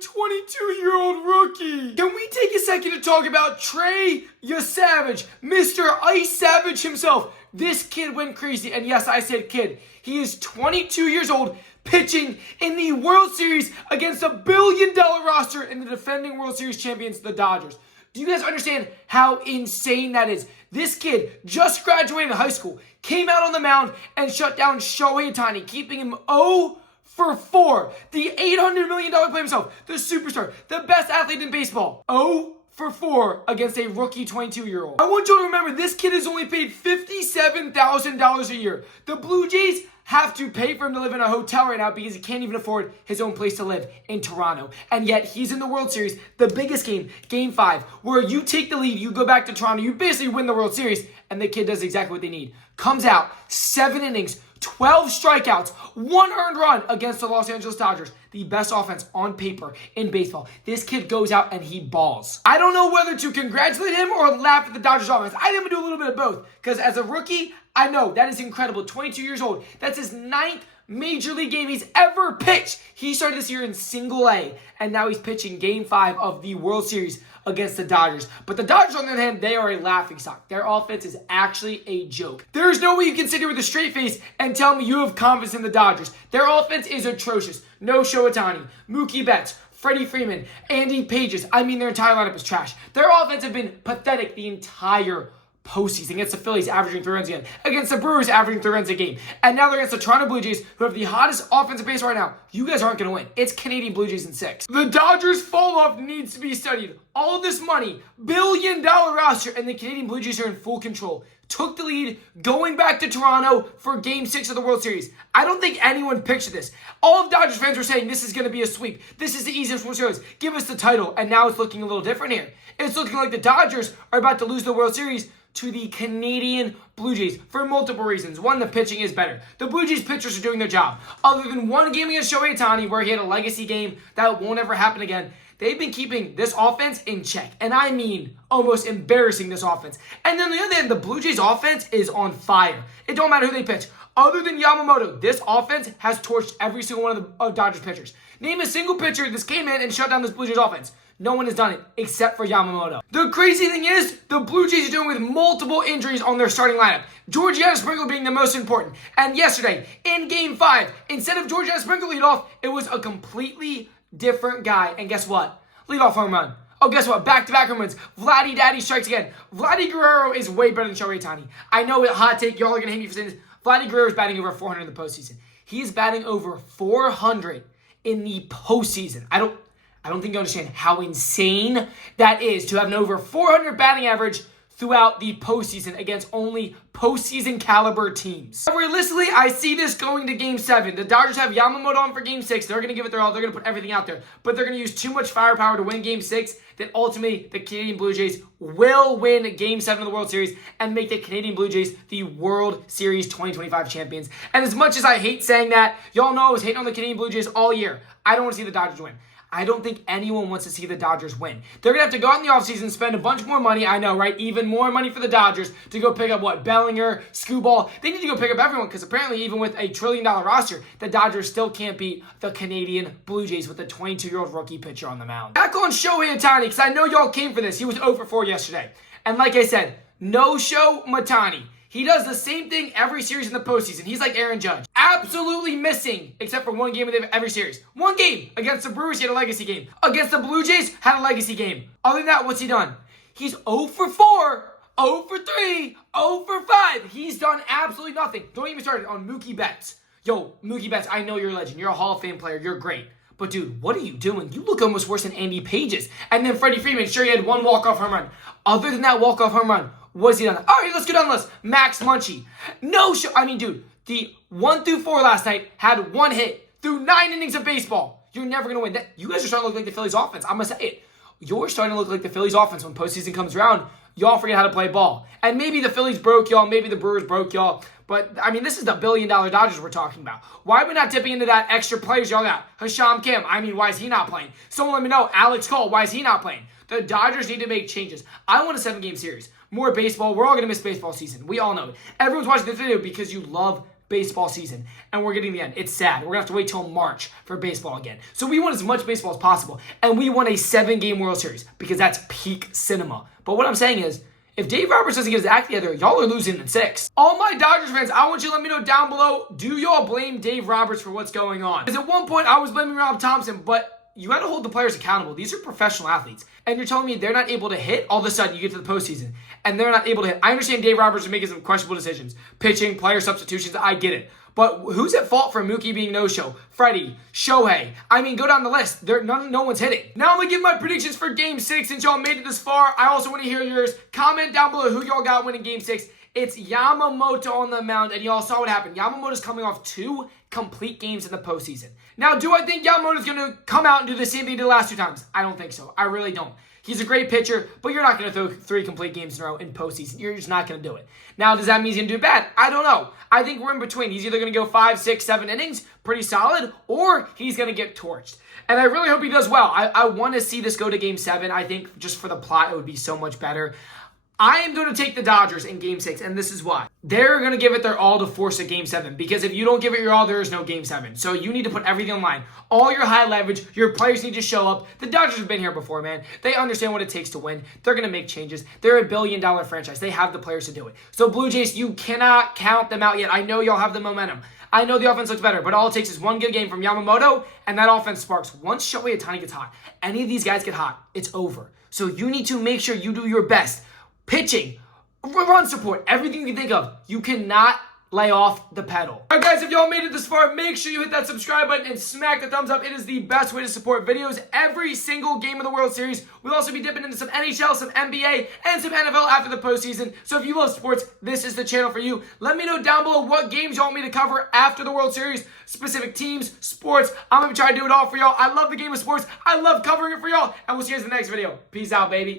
22-year-old rookie. Can we take a second to talk about Trey Yasavage, Mr. Ice Savage himself? This kid went crazy, and yes, I said kid. He is 22 years old, pitching in the World Series against a billion-dollar roster and the defending World Series champions, the Dodgers. Do you guys understand how insane that is? This kid just graduated high school, came out on the mound, and shut down Shohei Ohtani, keeping him 0 for 4. The $800 million player himself, the superstar, the best athlete in baseball. 0 for 4 against a rookie 22-year-old. I want you to remember, this kid is only paid $57,000 a year. The Blue Jays have to pay for him to live in a hotel right now because he can't even afford his own place to live in Toronto. And yet, he's in the World Series, the biggest game, Game 5, where you take the lead, you go back to Toronto, you basically win the World Series, and the kid does exactly what they need. Comes out, 7 innings, 12 strikeouts, 1 earned run against the Los Angeles Dodgers. The best offense on paper in baseball. This kid goes out and he balls. I don't know whether to congratulate him or laugh at the Dodgers offense. I think I'm going to do a little bit of both. Because as a rookie, I know that is incredible. 22 years old. That's his 9th major league game he's ever pitched. He started this year in Single A. And now he's pitching Game 5 of the World Series against the Dodgers. But the Dodgers, on the other hand, they are a laughingstock. Their offense is actually a joke. There is no way you can sit here with a straight face and tell me you have confidence in the Dodgers. Their offense is atrocious. No Shohei Ohtani, Mookie Betts, Freddie Freeman, Andy Pages. I mean, their entire lineup is trash. Their offense has been pathetic the entire postseason. Against the Phillies, averaging 3 runs a game. Against the Brewers, averaging 3 runs a game. And now they're against the Toronto Blue Jays, who have the hottest offensive base right now. You guys aren't going to win. It's Canadian Blue Jays in 6. The Dodgers fall-off needs to be studied. All of this money, billion-dollar roster, and the Canadian Blue Jays are in full control. Took the lead, going back to Toronto for Game 6 of the World Series. I don't think anyone pictured this. All of Dodgers fans were saying this is going to be a sweep. This is the easiest World Series. Give us the title. And now it's looking a little different here. It's looking like the Dodgers are about to lose the World Series to the Canadian Blue Jays for multiple reasons. One, the pitching is better. The Blue Jays pitchers are doing their job. Other than one game against Shohei Ohtani where he had a legacy game that won't ever happen again, they've been keeping this offense in check. And I mean almost embarrassing this offense. And then on the other hand, the Blue Jays offense is on fire. It don't matter who they pitch. Other than Yamamoto, this offense has torched every single one of the Dodgers pitchers. Name a single pitcher that came in and shut down this Blue Jays offense. No one has done it except for Yamamoto. The crazy thing is, the Blue Jays are dealing with multiple injuries on their starting lineup. Georgiana Sprinkle being the most important. And yesterday, in Game 5, instead of Georgiana Sprinkle lead off, it was a completely different guy. And guess what? Leadoff home run. Oh, guess what? Back-to-back home runs. Vladdy Daddy strikes again. Vladdy Guerrero is way better than Shohei Ohtani. I know it, hot take. Y'all are going to hate me for saying this. Vladdy Guerrero is batting over 400 in the postseason. He is batting over 400 in the postseason. I don't think you understand how insane that is to have an over 400 batting average throughout the postseason against only postseason caliber teams. Realistically, I see this going to Game 7. The Dodgers have Yamamoto on for Game 6. They're going to give it their all. They're going to put everything out there. But they're going to use too much firepower to win Game 6 that ultimately the Canadian Blue Jays will win Game 7 of the World Series and make the Canadian Blue Jays the World Series 2025 champions. And as much as I hate saying that, y'all know I was hating on the Canadian Blue Jays all year. I don't want to see the Dodgers win. I don't think anyone wants to see the Dodgers win. They're going to have to go out in the offseason and spend a bunch more money. I know, right? Even more money for the Dodgers to go pick up, what, Bellinger, Skubal. They need to go pick up everyone because apparently even with a $1 trillion roster, the Dodgers still can't beat the Canadian Blue Jays with a 22-year-old rookie pitcher on the mound. Back on Shohei Ohtani, because I know y'all came for this. He was 0 for 4 yesterday. And like I said, no show Ohtani. He does the same thing every series in the postseason. He's like Aaron Judge. Absolutely missing, except for one game of every series. One game. Against the Brewers, he had a legacy game. Against the Blue Jays, had a legacy game. Other than that, what's he done? He's 0 for 4, 0 for 3, 0 for 5. He's done absolutely nothing. Don't even start on Mookie Betts. Yo, Mookie Betts, I know you're a legend. You're a Hall of Fame player. You're great. But dude, what are you doing? You look almost worse than Andy Pages. And then Freddie Freeman, sure, he had one walk-off home run. Other than that walk-off home run, what's he done? All right, let's go down the list. Max Muncy. No show. I mean, dude, the 1 through 4 last night had 1 hit through 9 innings of baseball. You're never going to win. You guys are starting to look like the Phillies offense. I'm going to say it. You're starting to look like the Phillies offense when postseason comes around. Y'all forget how to play ball. And maybe the Phillies broke y'all. Maybe the Brewers broke y'all. But, I mean, this is the billion-dollar Dodgers we're talking about. Why are we not dipping into that extra players y'all got? Hasham Kim, I mean, why is he not playing? Someone let me know. Alex Cole, why is he not playing? The Dodgers need to make changes. I want a 7-game series. More baseball. We're all going to miss baseball season. We all know it. Everyone's watching this video because you love baseball season, and we're getting the end. It's sad. We're going to have to wait till March for baseball again. So we want as much baseball as possible, and we want a 7-game World Series because that's peak cinema. But what I'm saying is, if Dave Roberts doesn't get his act together, y'all are losing in 6. All my Dodgers fans, I want you to let me know down below, do y'all blame Dave Roberts for what's going on? Because at one point, I was blaming Rob Thompson, but you got to hold the players accountable. These are professional athletes. And you're telling me they're not able to hit? All of a sudden, you get to the postseason, and they're not able to hit. I understand Dave Roberts is making some questionable decisions. Pitching, player substitutions, I get it. But who's at fault for Mookie being no-show? Freddie, Shohei. I mean, go down the list. No one's hitting. Now I'm going to give my predictions for Game 6. Since y'all made it this far, I also want to hear yours. Comment down below who y'all got winning Game 6. It's Yamamoto on the mound, and y'all saw what happened. Yamamoto's coming off 2 complete games in the postseason. Now, do I think Yamamoto's going to come out and do the same thing he did the last 2 times? I don't think so. I really don't. He's a great pitcher, but you're not going to throw 3 complete games in a row in postseason. You're just not going to do it. Now, does that mean he's going to do bad? I don't know. I think we're in between. He's either going to go 5, 6, 7 innings, pretty solid, or he's going to get torched. And I really hope he does well. I want to see this go to Game 7. I think just for the plot, it would be so much better. I am going to take the Dodgers in Game 6, and this is why. They're going to give it their all to force a Game 7, because if you don't give it your all, there is no Game 7. So you need to put everything on line. All your high leverage, your players need to show up. The Dodgers have been here before, man. They understand what it takes to win. They're going to make changes. They're a billion-dollar franchise. They have the players to do it. So Blue Jays, you cannot count them out yet. I know y'all have the momentum. I know the offense looks better, but all it takes is one good game from Yamamoto, and that offense sparks. Once Shohei Ohtani gets hot, any of these guys get hot, it's over. So you need to make sure you do your best. Pitching, run support, everything you can think of. You cannot lay off the pedal. All right, guys, if y'all made it this far, make sure you hit that subscribe button and smack the thumbs up. It is the best way to support videos every single game of the World Series. We'll also be dipping into some NHL, some NBA, and some NFL after the postseason. So if you love sports, this is the channel for you. Let me know down below what games you want me to cover after the World Series, specific teams, sports. I'm going to try to do it all for y'all. I love the game of sports. I love covering it for y'all. And we'll see you guys in the next video. Peace out, baby.